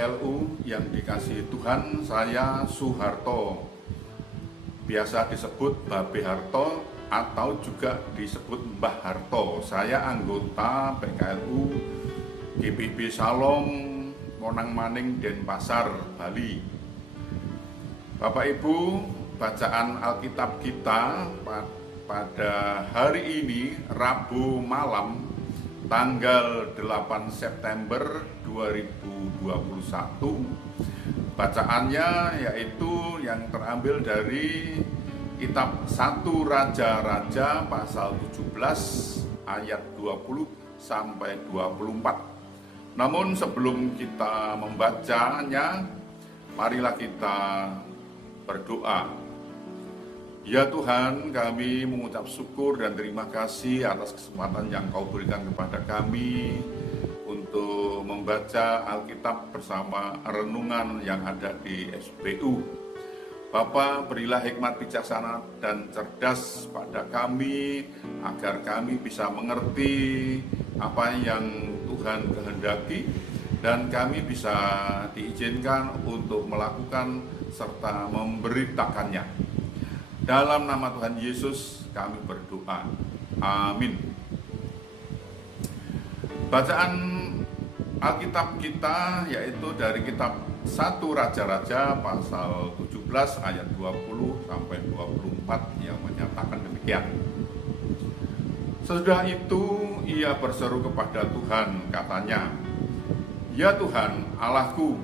PKLU yang dikasihi Tuhan, saya Soeharto, biasa disebut Babe Harto atau juga disebut Mbah Harto. Saya anggota PKLU GPB Salom, Monang Maning, Denpasar, Bali. Bapak Ibu, bacaan Alkitab kita pada hari ini, Rabu malam, tanggal 8 September 2021. Bacaannya yaitu yang terambil dari kitab 1 Raja-Raja pasal 17 ayat 20 sampai 24. Namun sebelum kita membacanya, marilah kita berdoa. Ya Tuhan, kami mengucap syukur dan terima kasih atas kesempatan yang Kau berikan kepada kami untuk membaca Alkitab bersama renungan yang ada di SBU. Bapa, berilah hikmat bijaksana dan cerdas pada kami, agar kami bisa mengerti apa yang Tuhan kehendaki, dan kami bisa diizinkan untuk melakukan serta memberitakannya. Dalam nama Tuhan Yesus kami berdoa. Amin. Bacaan Alkitab kita yaitu dari kitab 1 Raja-Raja pasal 17 ayat 20 sampai 24 yang menyatakan demikian. Sesudah itu ia berseru kepada Tuhan, katanya, "Ya Tuhan, Allahku,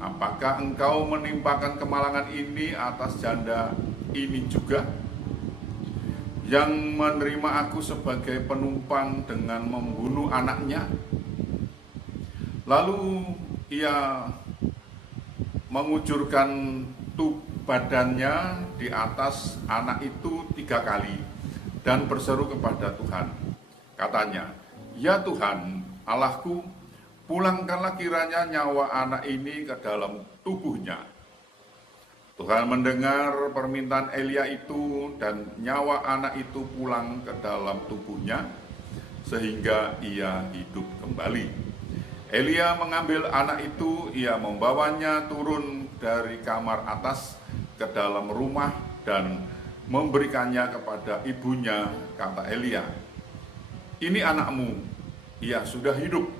apakah Engkau menimpakan kemalangan ini atas janda ini juga, yang menerima aku sebagai penumpang dengan membunuh anaknya?" Lalu ia mengucurkan badannya di atas anak itu 3 kali dan berseru kepada Tuhan. Katanya, "Ya Tuhan, Allahku, pulangkanlah kiranya nyawa anak ini ke dalam tubuhnya." Tuhan mendengar permintaan Elia itu, dan nyawa anak itu pulang ke dalam tubuhnya sehingga ia hidup kembali. Elia mengambil anak itu, ia membawanya turun dari kamar atas ke dalam rumah dan memberikannya kepada ibunya. Kata Elia, "Ini anakmu, ia sudah hidup."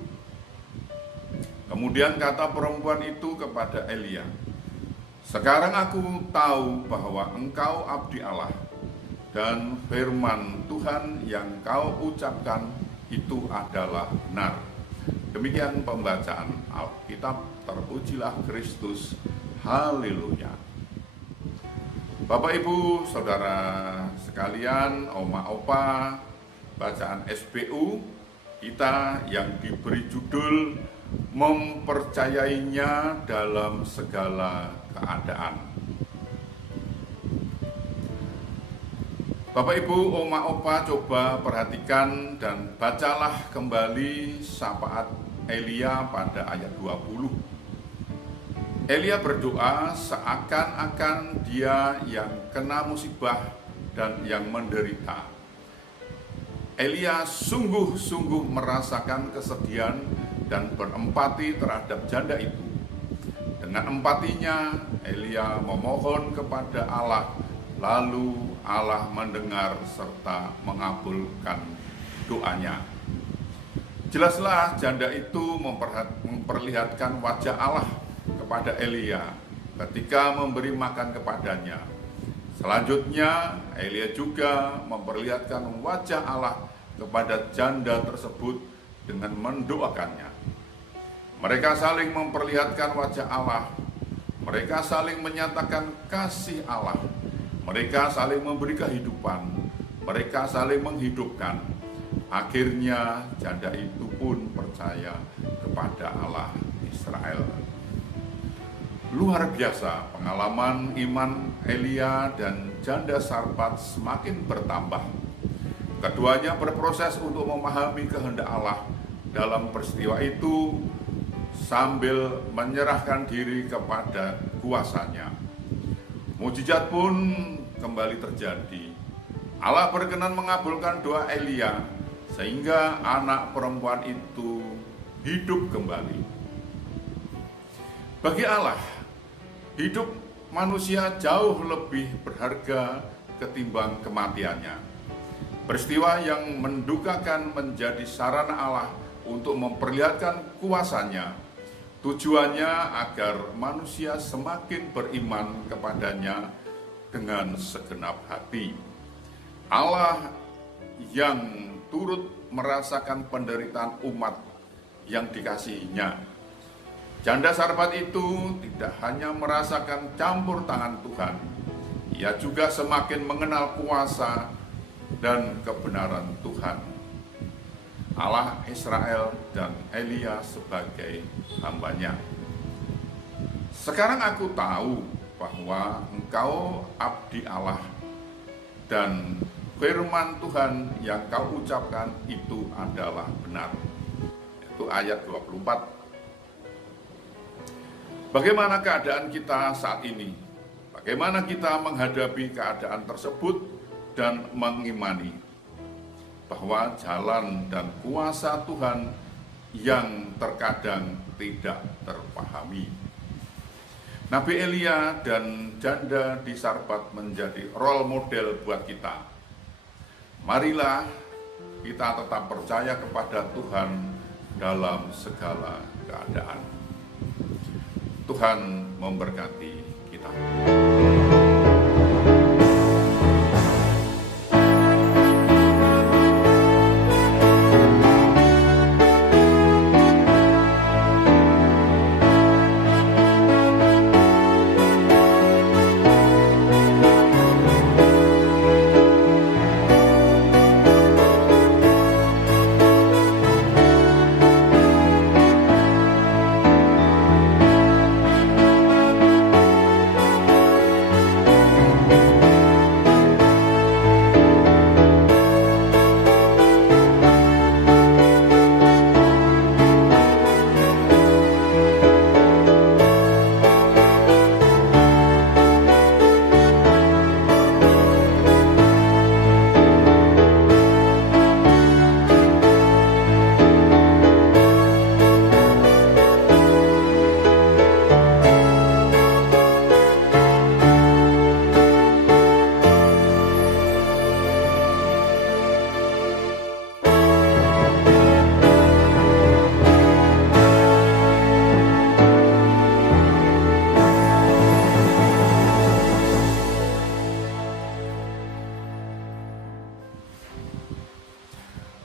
Kemudian kata perempuan itu kepada Elia, "Sekarang aku tahu bahwa engkau abdi Allah, dan firman Tuhan yang kau ucapkan itu adalah benar." Demikian pembacaan Alkitab. Terpujilah Kristus. Haleluya. Bapak Ibu, Saudara sekalian, Oma Opa, bacaan SBU kita yang diberi judul "Mempercayainya dalam segala keadaan". Bapak Ibu, Oma Opa, coba perhatikan dan bacalah kembali syafaat Elia pada ayat 20. Elia berdoa seakan-akan dia yang kena musibah dan yang menderita. Elia sungguh-sungguh merasakan kesedihan dan berempati terhadap janda itu. Dengan empatinya, Elia memohon kepada Allah, lalu Allah mendengar serta mengabulkan doanya. Jelaslah janda itu memperlihatkan wajah Allah kepada Elia ketika memberi makan kepadanya. Selanjutnya, Elia juga memperlihatkan wajah Allah kepada janda tersebut dengan mendoakannya. Mereka saling memperlihatkan wajah Allah. Mereka saling menyatakan kasih Allah. Mereka saling memberi kehidupan, mereka saling menghidupkan. Akhirnya janda itu pun percaya kepada Allah Israel. Luar biasa pengalaman iman Elia dan janda Sarfat semakin bertambah. Keduanya berproses untuk memahami kehendak Allah dalam peristiwa itu sambil menyerahkan diri kepada kuasanya. Mujizat pun kembali terjadi. Allah berkenan mengabulkan doa Elia sehingga anak perempuan itu hidup kembali. Bagi Allah, hidup manusia jauh lebih berharga ketimbang kematiannya. Peristiwa yang mendukakan menjadi sarana Allah untuk memperlihatkan kuasanya. Tujuannya agar manusia semakin beriman kepadanya dengan segenap hati. Allah yang turut merasakan penderitaan umat yang dikasihinya. Janda Sarfat itu tidak hanya merasakan campur tangan Tuhan, ia juga semakin mengenal kuasa dan kebenaran Tuhan, Allah Israel dan Elia sebagai hambanya. Sekarang aku tahu bahwa engkau abdi Allah dan firman Tuhan yang kau ucapkan itu adalah benar. Itu ayat 24. Bagaimana keadaan kita saat ini? Bagaimana kita menghadapi keadaan tersebut dan mengimani bahwa jalan dan kuasa Tuhan yang terkadang tidak terpahami. Nabi Elia dan janda di Sarfat menjadi role model buat kita. Marilah kita tetap percaya kepada Tuhan dalam segala keadaan. Tuhan memberkati kita.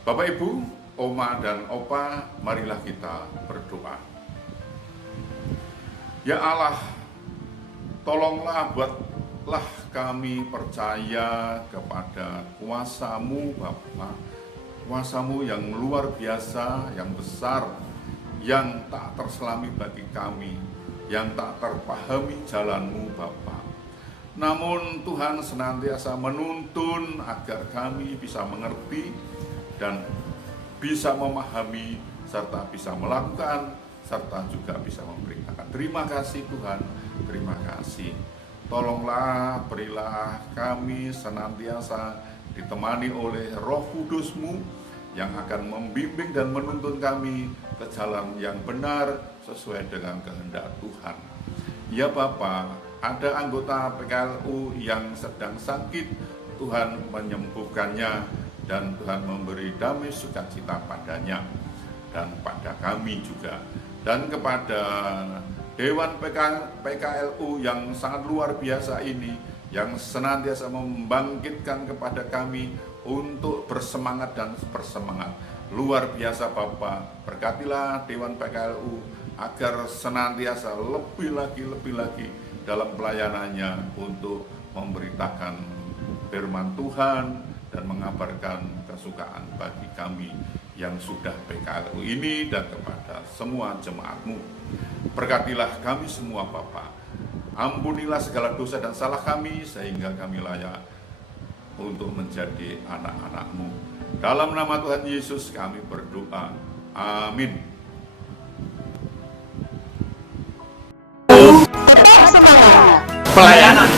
Bapak, Ibu, Oma, dan Opa, marilah kita berdoa. Ya Allah, tolonglah buatlah kami percaya kepada kuasa-Mu, Bapa. Kuasa-Mu yang luar biasa, yang besar, yang tak terselami bagi kami, yang tak terpahami jalan-Mu, Bapa. Namun Tuhan senantiasa menuntun agar kami bisa mengerti dan bisa memahami, serta bisa melakukan, serta juga bisa memberitakan. Terima kasih Tuhan, terima kasih. Tolonglah, berilah kami senantiasa ditemani oleh Roh Kudus-Mu yang akan membimbing dan menuntun kami ke jalan yang benar sesuai dengan kehendak Tuhan. Ya Bapa, ada anggota PKLU yang sedang sakit, Tuhan menyembuhkannya, dan Tuhan memberi damai sukacita padanya dan pada kami juga, dan kepada Dewan PKLU yang sangat luar biasa ini yang senantiasa membangkitkan kepada kami untuk bersemangat dan bersemangat luar biasa. Bapa, berkatilah Dewan PKLU agar senantiasa lebih lagi dalam pelayanannya untuk memberitakan firman Tuhan dan mengabarkan kesukaan bagi kami yang sudah PKLU ini dan kepada semua jemaat-Mu. Berkatilah kami semua Bapa. Ampunilah segala dosa dan salah kami sehingga kami layak untuk menjadi anak-anak-Mu. Dalam nama Tuhan Yesus kami berdoa. Amin. Pelayanan.